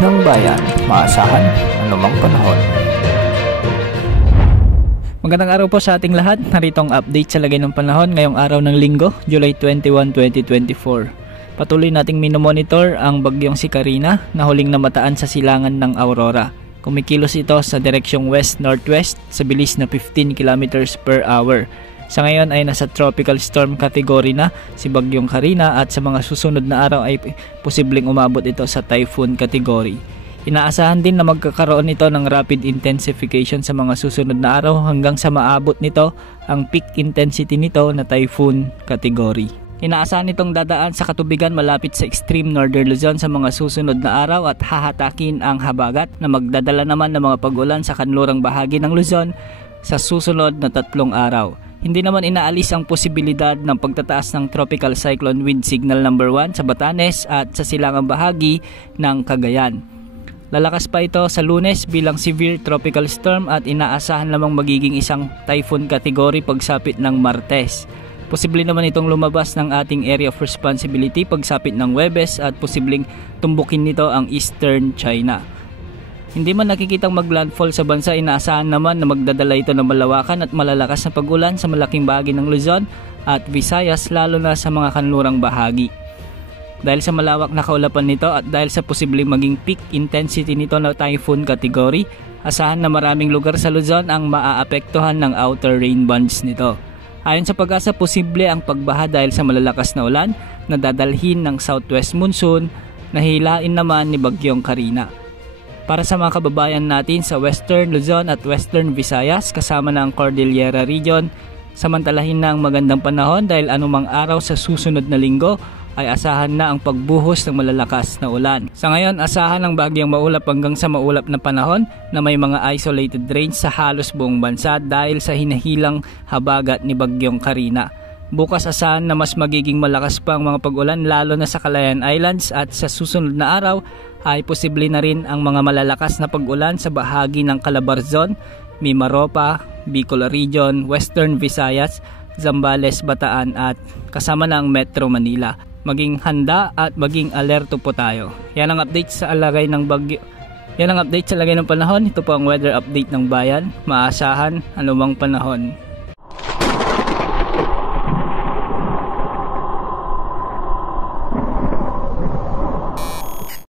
ng bayan, maasahan anumang panahon. Magandang araw po sa ating lahat. Narito ang update sa lagay ng panahon ngayong araw ng Linggo, July 21, 2024. Patuloy nating minomonitor ang bagyong si Karina na huling namataan sa silangan ng Aurora. Kumikilos ito sa direksyong west-northwest sa bilis na 15 km per hour. Sa ngayon ay nasa tropical storm category na si bagyong Karina at sa mga susunod na araw ay posibleng umabot ito sa typhoon category. Inaasahan din na magkakaroon ito ng rapid intensification sa mga susunod na araw hanggang sa maabot nito ang peak intensity nito na typhoon category. Inaasahan nitong dadaan sa katubigan malapit sa extreme northern Luzon sa mga susunod na araw at hahatakin ang habagat na magdadala naman ng mga pag-ulan sa kanlurang bahagi ng Luzon sa susunod na 3 araw. Hindi naman inaalis ang posibilidad ng pagtataas ng tropical cyclone wind signal number 1 sa Batanes at sa silangang bahagi ng Cagayan. Lalakas pa ito sa Lunes bilang severe tropical storm at inaasahan lamang magiging isang typhoon category pagsapit ng Martes. Posible naman itong lumabas ng ating area of responsibility pagsapit ng Huwebes at posibleng tumbukin nito ang Eastern China. Hindi man nakikitang maglandfall sa bansa, inaasahan naman na magdadala ito ng malawakan at malalakas na pag-ulan sa malaking bahagi ng Luzon at Visayas lalo na sa mga kanlurang bahagi. Dahil sa malawak na kaulapan nito at dahil sa posibleng maging peak intensity nito na typhoon category, asahan na maraming lugar sa Luzon ang maaapektuhan ng outer rain bands nito. Ayon sa Pag-asa, posible ang pagbaha dahil sa malalakas na ulan na dadalhin ng southwest monsoon na hilain naman ni bagyong Karina. Para sa mga kababayan natin sa Western Luzon at Western Visayas kasama ng Cordillera Region, samantalahin na ang magandang panahon dahil anumang araw sa susunod na linggo ay asahan na ang pagbuhos ng malalakas na ulan. Sa ngayon, asahan ang bagyang maulap hanggang sa maulap na panahon na may mga isolated rains sa halos buong bansa dahil sa hinahilang habagat ni bagyong Karina. Bukas asahan na mas magiging malakas pa ang mga pag-ulan lalo na sa Calayan Islands at sa susunod na araw ay posible na rin ang mga malalakas na pag-ulan sa bahagi ng Calabarzon, Mimaropa, Bicol Region, Western Visayas, Zambales, Bataan at kasama na ang Metro Manila. Maging handa at maging alerto po tayo. Yan ang update sa lagay ng bagyo. Yan ang update sa lagay ng panahon. Ito po ang weather update ng bayan. Maasahan anumang panahon.